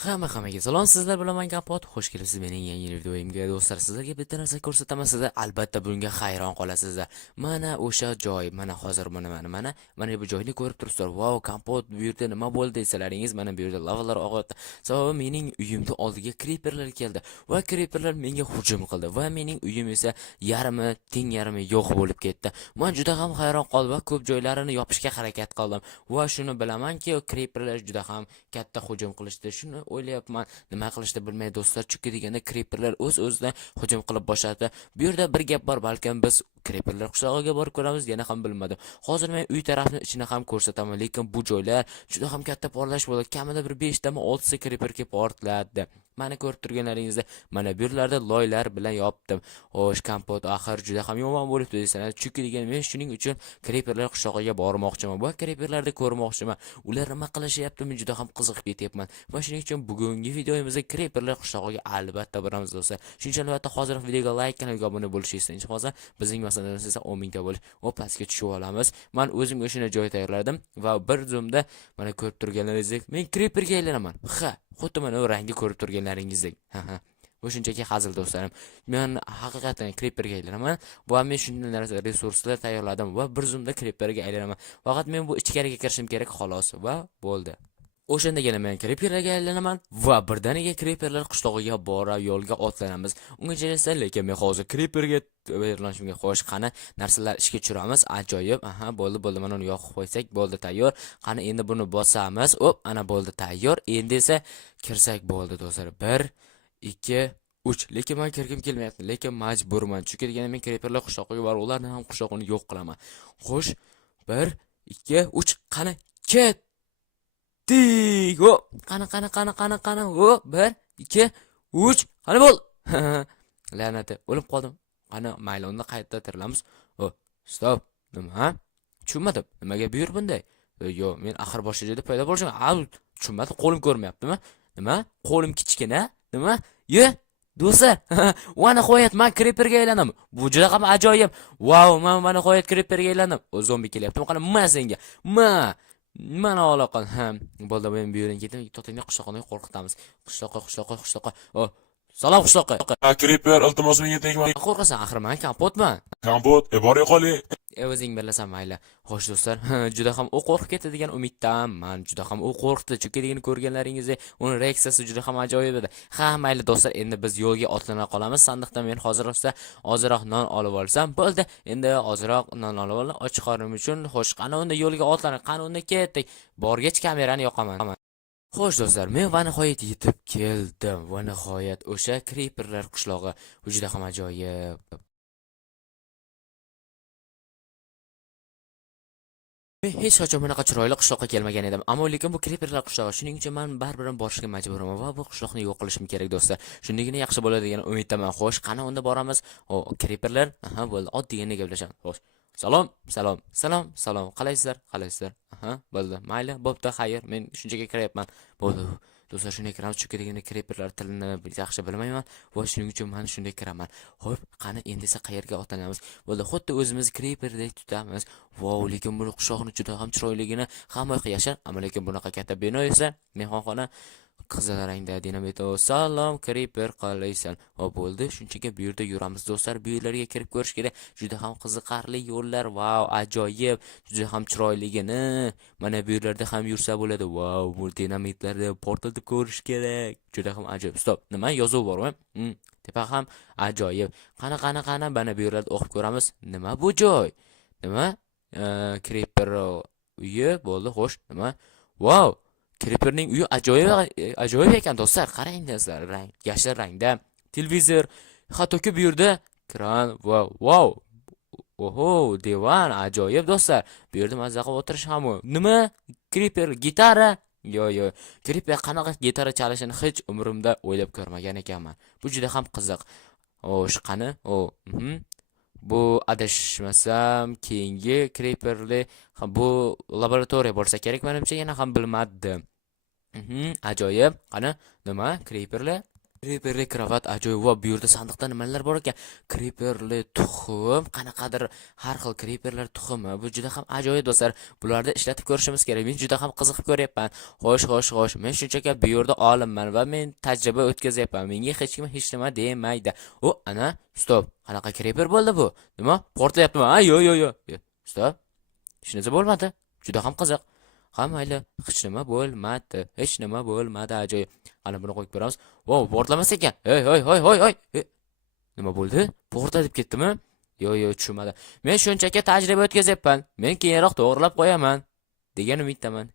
Hammaga salom, sizlar bilan men Kapot. Xush kelibsiz mening yangi videoyimga do'stlar. Sizlarga bitta narsa ko'rsataman, sizlar albatta bunga hayron qolasizlar. Mana o'sha joy, mana hozir mana bu joyni ko'rib turibsizlar. Wow, Kapot bu yerda nima bo'ldi desalaringiz, mana bu yerda lavalar og'ayapti. Sababi mening uyimning oldiga creeperlar keldi va creeperlar menga hujum qildi va mening uyim esa yarmi yo'q bo'lib ketdi. Men juda ham hayron qoldim va ko'p joylarini yopishga harakat qildim va shuni bilamanki, creeperlar juda ham katta hujum qilishdi. Shuni o'ylayapman, nima qilishni bilmay do'stlar, chunki deganda creeperlar o'z-o'zidan hujum qilib boshladi. Bu yerda bir gap bor, balkim biz creeperlar qishlog'iga borib ko'ramiz, yana ham bilmadim. Hozir men uy tarafni ichini ham ko'rsataman, lekin bu joylar juda ham katta portlash bo'ldi. Kamida bir 5 tami 6 ta creeper kelib portladi. Mana ko'rib turganlaringizda, mana bu yerlarda loylar bilan yopdim. Xo'sh, Kompot axir juda ham yomon bo'libdi desanglar, chunki degan men shuning uchun creeperlar qishlog'iga bormoqchiman. Bu creeperlarni ko'rmoqchiman. Ular nima qilishyapti, men juda ham qiziqib ketyapman. Va shuning uchun bugungi videomizda creeperlar qishlog'iga albatta boramiz do'stlar. Shuning uchun albatta hozir videoga like, kanalga obuna bo'lishingizni hozir bizning masalamiz esa 10 mingta bo'lish. Hop, pastga tushib olamiz. Men o'zimga shuna joy tayyorladim va bir zumda mana ko'rib turganlaringizdek men creeperga aylanaman. Xuddi mana u rangni ko'rib turganlaringizdek. Bu shunchaki hazil do'stlarim. Men haqiqatan creeperga aylanaman va men shunday narsa resurslar tayyorladim va bir zumda creeperga aylanaman. Faqat men bu ichkariga kirishim kerak xolos va bo'ldi. O'shandagina men creeperlarga aylanaman va birdaniga creeperlar qishlog'iga bora yo'lga otlanamiz. Ungacha esa lekin men hozir creeperga tayyorlanishimga xo'sh, qani narsalar ishga tushiramiz. Ajoyib. Bo'ldi, mana uni yoqib qo'ysak bo'ldi, tayyor. Qani endi buni bosamiz. Hop, ana bo'ldi, tayyor. Endi esa kirsak bo'ldi do'stlar. 1 2 3. Lekin men kirgim kelmayapti, lekin majburman. Chunki deganda men creeperlar qishlog'iga borib, ularni ham qishlog'ini yo'q qilaman. Xo'sh, 1 2 3 qani ket. Ho, qani. Ho, 1 2 3. Qani bo'l. La'nati, o'lib qoldim. Qani, mayli, unda qayta tirilamiz. Ho, stop. Nima? Tushunmadim. Nimaga buyur bunday? Yo'q, men axir boshqa joyda paydo bo'lishim. Tushunmadim. Qo'lim ko'rmayaptimi? Nima? Qo'lim kichkina? Nima? Do'stlar, va nihoyat men creeperga aylandim. Bu juda ham ajoyib. Wow, men nihoyat creeperga aylandim. O zombi kelyapti. Qani, men senga. Mana aloqan. Bo'ldi, men bu yerdan ketdim. To'tingni qishloqni qo'rqitamiz. Qishloqqa. Oh, salom qishloqqa. Creeper, iltimos menga tegma. Qo'rqasan, axir men Kompotman. Kompot, bor yo'qoli. O'zing bilasan mayli. Xo'sh do'stlar, juda ham u qo'rqib ketdi degan umiddaman. Juda ham u qo'rqdi. Chunki degan ko'rganlaringizda uni reaksiyasi juda ham ajoyib edi. Mayli do'stlar, endi biz yo'lga otlana qolamiz. Sandiqdan men hozir ozroq non olib olsam bo'ldi. Endi ozroq non olib olib och qorim uchun xo'sh, qani unda yo'lga otlana, qani unda ketdik. Borgach kamerani yoqaman. Xo'sh do'stlar, men va nihoyat yetib keldim. Va nihoyat o'sha creeperlar qishlog'i juda ham ajoyib. Men hech qachon bunaqa chiroyli qishloqqa kelmagan edim, ammo lekin bu creeperlar qishlog'i, shuning uchun men baribir borishga majburman va bu qishloqni yo'q qilishim kerak do'stlar. Shundagina yaxshi bo'ladi degan umiddaman. Xo'sh, qani unda boramiz? Creeperlar, bo'ldi, oddiygina gaplashamiz. Xo'sh. Salom. Qalaysizlar? Bo'ldi. Mayli, bo'pti, xayr. Men shunchaga kiryapman. Bo'ldi. Do'stlar, shunday kiramiz, chunki deganda creeperlar tilini yaxshi bilmayman va shuning uchun men shunday kiraman. Xo'p, qani endi esa qayerga otlanamiz? Bo'ldi, xuddi o'zimiz creeperdek tutamiz. Wow, lekin bu qishloqni juda ham chiroyligini hamma yoqqa yashar, ammo lekin bunaqa katta bino esa mehmonxona qizil rangda dinamit. Salom creeper, qalaysan? Bo'ldi, shunchaga bu yerda yuramiz do'stlar. Bu yerlarga kirib ko'rish kerak. Juda ham qiziqarli yo'llar. Wow, ajoyib. Juda ham chiroyligini. Mana bu yerlarda ham yursa bo'ladi. Wow, bu dinamitlarni portlatib ko'rish kerak. Juda ham ajoyib. Stop. Nima yozuv bormi? Tepa ham ajoyib. Qani, mana bu yerlarda o'qib ko'ramiz. Nima bu joy? Nima? Creeper uyi bo'ldi, xo'sh. Nima? Wow! Creeperning uyi ajoyib ekan do'stlar. Qarang do'stlar, yashil rangda televizor, hattoki bu yerda kran va wow. Oho, divan ajoyib do'stlar. Bu yerda mazza qilib o'tirish ham. Nima? Creeper gitara? Yo'q. Creeper qanaqa gitara chalishini hech umrimda o'ylab ko'rmagan ekanman. Bu juda ham qiziq. Xo'sh, qani? Bu adashmasam keyingi creeperli bu laboratoriya bo'lsa kerak, menimcha yana ham bilmadim. Ajoyib. Qani, nima? Creeperlar? Creeperli kravat ajoyib. Va bu yerda sandiqda nimalar bor ekan? Creeperli tuxum, qanaqadir har xil creeperlar tuxumi. Bu juda ham ajoyib do'stlar. Bularni ishlatib ko'rishimiz kerak. Men juda ham qiziqib ko'ryapman. Xo'sh. Men shunchaki bu yerda olimman va men tajriba o'tkazyapman. Menga hech kim hech nima demaydi. Ana, stop. Qanaqa creeper bo'ldi bu? Nima? Portlayaptimi? Yo. Stop. Hech narsa bo'lmadi. Juda ham qiziq. Ha mayli, hech nima bo'lmadi. Hech nima bo'lmadi, ajoyib. Qani buni qo'yib ko'ramiz. Wow, portlamas ekan. Hoy. Nima bo'ldi? Portlatib ketdimi? Yo, tushunmadi. Men shunchaki tajriba o'tkazyapman. Men keyinroq to'g'rilab qo'yaman degan umiddaman.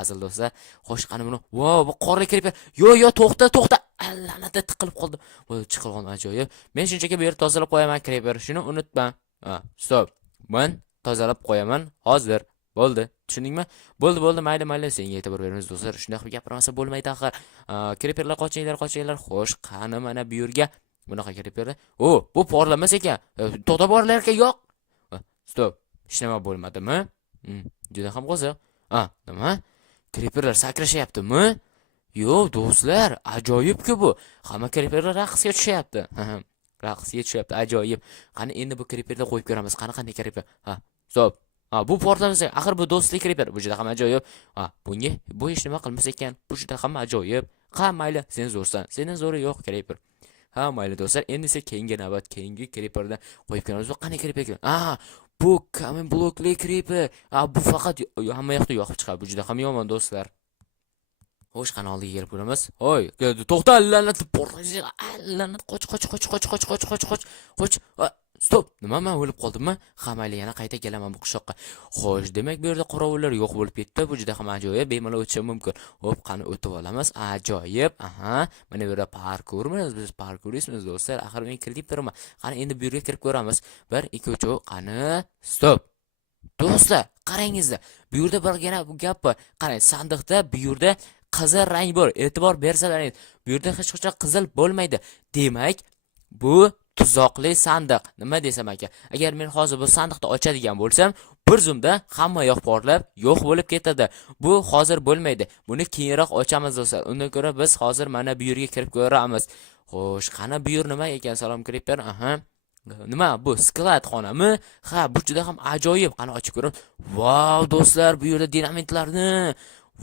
Asl do'stlar, xo'sh qani buni. Wow, bu qorli creeper. Yo, to'xta. Allanata tiqilib qoldim. Bu chiqilgan ajoyib. Men shunchaki bu yerni tozalab qo'yaman creeper. Shuni unutma. Stop. Men tozalab qo'yaman hozir. Bo'ldi, tushundingmi? Bo'ldi, mayli, senga e'tibor beramiz do'stlar. Shunday qilib gapirmasa bo'lmaydi axir. Creeperlar qochinglar. Xo'sh, qani mana bu yerga bunaqa creeperlar. Bu porlamas ekan. To'xta borlar ekan, yo'q. Stop. Hech nima bo'lmadimi? Juda ham qiziq. Nima? Creeperlar sakrashyaptimi? Yo'q, do'stlar, ajoyib-ku bu. Hamma creeperlar raqsga tushyapti. Raqsga tushyapti, ajoyib. Qani endi bu creeperni qo'yib ko'ramiz. Qanday creeper? Stop. Bu portlamas, axir bu do'stlik creeper. Bu juda ham ajoyib. Bunga bu hech nima qilmas ekan. Bu juda ham ajoyib. Mayli, sen zo'rsan. Sening zo'ri yo'q creeper. Mayli do'stlar, endi esa keyingi navbat, keyingi creeperdan qo'yib ko'ramiz. Bu qanday creeper? Bu common blockli creeper. Bu faqat hamma yoqda yoqib chiqadi. Bu juda ham yomon do'stlar. Xo'sh, qani oldiga kelib ko'ramiz. To'xta, la'nat portlash. La'nat, qoch. Stop. Nima, men o'lib qoldimmi? Mayli, yana qayta kelaman bu qishloqqa. Xo'sh, demak bu yerda qorovullar yo'q bo'lib ketdi. Bu juda ham ajoyib, bemalol o'tishim mumkin. Qani o'tib olamiz. Ajoyib. Mana bu yerda parkurmiz. Biz parkuristmiz do'stlar. Axir men kirib turaman. Qani endi bu yerga kirib ko'ramiz. 1 2 3 qani. Stop. Do'stlar, qarangizlar. Bu yerda bir gap bor. Qarang, sandiqda bu yerda qizil rang bor. E'tibor bersalaringiz. Bu yerda hech qachon qizil bo'lmaydi. Demak, bu tuzoqli sandiq. Nima desam aka? Agar men hozir bu sandiqni ochadigan bo'lsam, bir zumda hamma yoq portlab, yo'q bo'lib ketadi. Bu hozir bo'lmaydi. Buni keyinroq ochamiz do'stlar. Undan ko'ra biz hozir mana bu yerga kirib ko'ramiz. Xo'sh, qani bu yer nima ekan? Salom creeper. Nima bu? Skelet xonami? Bu juda ham ajoyib. Qani ochib ko'ramiz. Wow, do'stlar, bu yerda dinamitlarni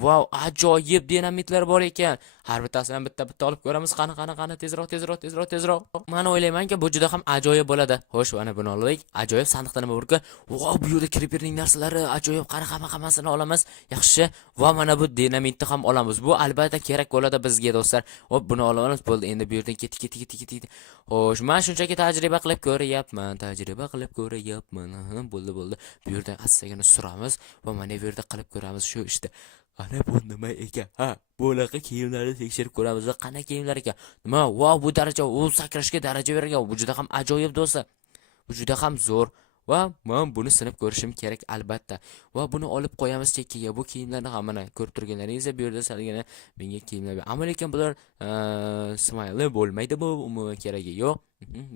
Wow, ajoyib dinamitlar bor ekan. Har bittasidan bitta olib ko'ramiz. Qani, tezroq. Men o'ylaymanki, bu juda ham ajoyib bo'ladi. Xo'sh, mana buni oldik. Ajoyib sandiqda nima bor ekan? Wow, bu yerda creeperning narsalari ajoyib. Qani hammasini olamiz. Yaxshi. Va mana bu dinamitni ham olamiz. Bu albatta kerak bo'ladi bizga do'stlar. Buni olamiz. Bo'ldi, endi bu yerdan ketdi. Xo'sh, men shunchaki tajriba qilib ko'ryapman. Bo'ldi. Bu yerdan astagina suramiz va mana bu yerda qilib ko'ramiz shu ishni. Ana bu nima ekan? Bo'laqa kiyimlarni tekshirib ko'ramiz. Qana kiyimlar ekan? Nima? Wow, bu daraja, u sakrashga daraja bergan. Bu juda ham ajoyib do'stlar. Bu juda ham zo'r. Va men buni sinib ko'rishim kerak albatta. Va buni olib qo'yamiz chekkiga. Bu kiyimlarni ham mana ko'rib turganlaringiz bu yerda salgina menga kiyimlar. Ammo lekin bular smile bo'lmaydi, bu umuman keragi yo'q.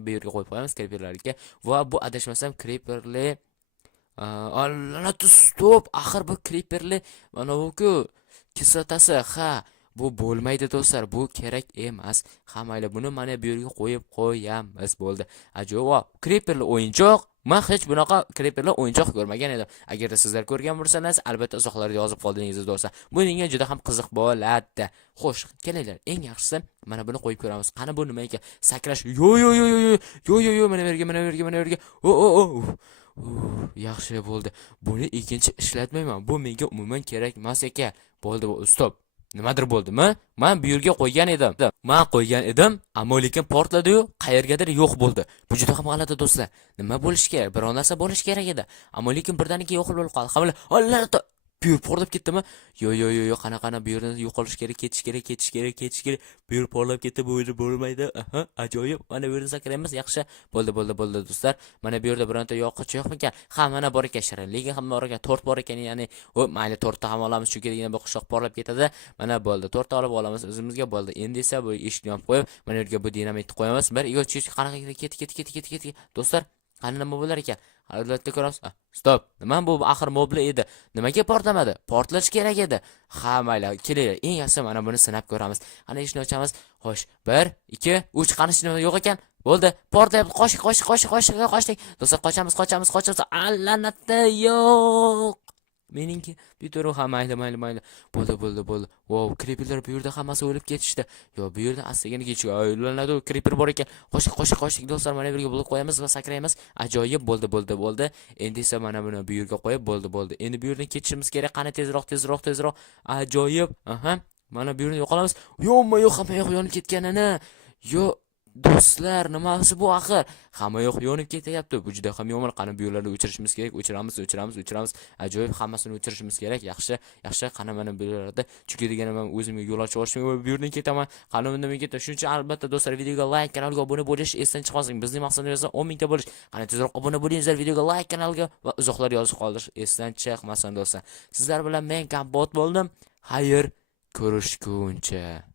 Bu yerga qo'yib qo'yamiz creeperlarga. Va bu adashmasam creeperli stop. Axir bu creeperli mana bu-ku kislotasi. Bu bo'lmaydi do'stlar. Bu kerak emas. Mayli, buni mana bu yerga qo'yib qo'yamiz. Bo'ldi. Ajoyib. Creeperli o'yinchoq. Men hech bunaqa creeperli o'yinchoq ko'rmagan edim. Agar sizlar ko'rgan bo'lsangiz, albatta izohlarda yozib qoldingiz do'stlar. Bu menga juda ham qiziq bo'ladi. Xo'sh, kelinglar. Eng yaxshisi mana buni qo'yib ko'ramiz. Qani bu nima ekan? Sakrash. Yo, mana bu yerga. Yaxshi bo'ldi. Buni ikkinchi ishlatmayman. Bu menga umuman kerak emas ekan. Bo'ldi, stop. Nimadir bo'ldimi? Men bu yerga qo'ygan edim. Ammo lekin portladi-yu, qayergadir yo'q bo'ldi. Bu juda ham g'alati do'stlar. Nima bo'lish kerak? Biror narsa bo'lish kerak edi. Ammo lekin birdaniga yo'q bo'lib qoldi. Alloh, portlab ketdimi? Yo, qana bu yerdan yo'qolish kerak, ketish kerak. Bu yer portlab ketdi, bu yer bo'lmaydi. Ajoyib. Mana bu yerda sakraymiz. Yaxshi. Bo'ldi do'stlar. Mana bu yerda bironta yo'qchi yo'qmikan? Mana bor ekan, shirinligi ham bor ekan, tort bor ekan, ya'ni mayli tortni ham olamiz, chunki degan bu qishloq portlab ketadi. Mana bo'ldi. Tortni olib olamiz o'zimizga. Bo'ldi. Endi esa bu eshikni yopib qo'yib, mana yerga bu dinamitni qo'yamiz. 1 2 3 qanaqa ketdi. Do'stlar, Qani nima bo'lar ekan? Albatta ko'ramiz. Stop. Nima bu axir mobla edi. Nimaga portlamadi? Portlash kerak edi. Ha, mayli, kelinglar. Eng yaxshisi mana buni sinab ko'ramiz. Qani ishni ochamiz. Xo'sh, 1, 2, 3 qani ishni yo'q ekan. Bo'ldi. Portlayapti. Qochdik. Do'stlar, qochamiz. Allanatda yo'q. Meningki bitiruv ham mayli. Bo'ldi. Wow, creeperlar bu yerda hammasi o'lib ketishdi. Yo, bu yerda astagina ketishga aylanadi, creeper bor ekan. Qochdik do'stlar, mana bu yerga bo'lib qo'yamiz va sakraymiz. Ajoyib bo'ldi. Endi esa mana buni bu yerga qo'yib bo'ldi. Endi bu yerdan ketishimiz kerak. Qani tezroq. Ajoyib. Aha. Mana bu yerni yo'qolamiz. Hamma yo'q yonib ketganini. Yo, do'stlar, nimasi bu axir? Hamma yo'q yonib ketyapti. Bu juda ham yomon. Qani bu yerlarni o'chirishimiz kerak. O'chiramiz. Ajoyib, hammasini o'chirishimiz kerak. Yaxshi. Qani mana bu yerlarda chukadigan men o'zimga yo'l ochib olishim va bu yerdan ketaman. Qani bundan men ketaman. Shuning uchun albatta do'stlar, videoga like, kanalga obuna bo'lish esdan chiqmasin. Bizning maqsadimiz esa 10 mingta bo'lish. Qani tezroq obuna bo'linglar, videoga like, kanalga va uzoqlar yozib qoldirish esdan chiqmasin do'stlar. Sizlar bilan men Kompot bo'ldim. Xayr, ko'rishguncha.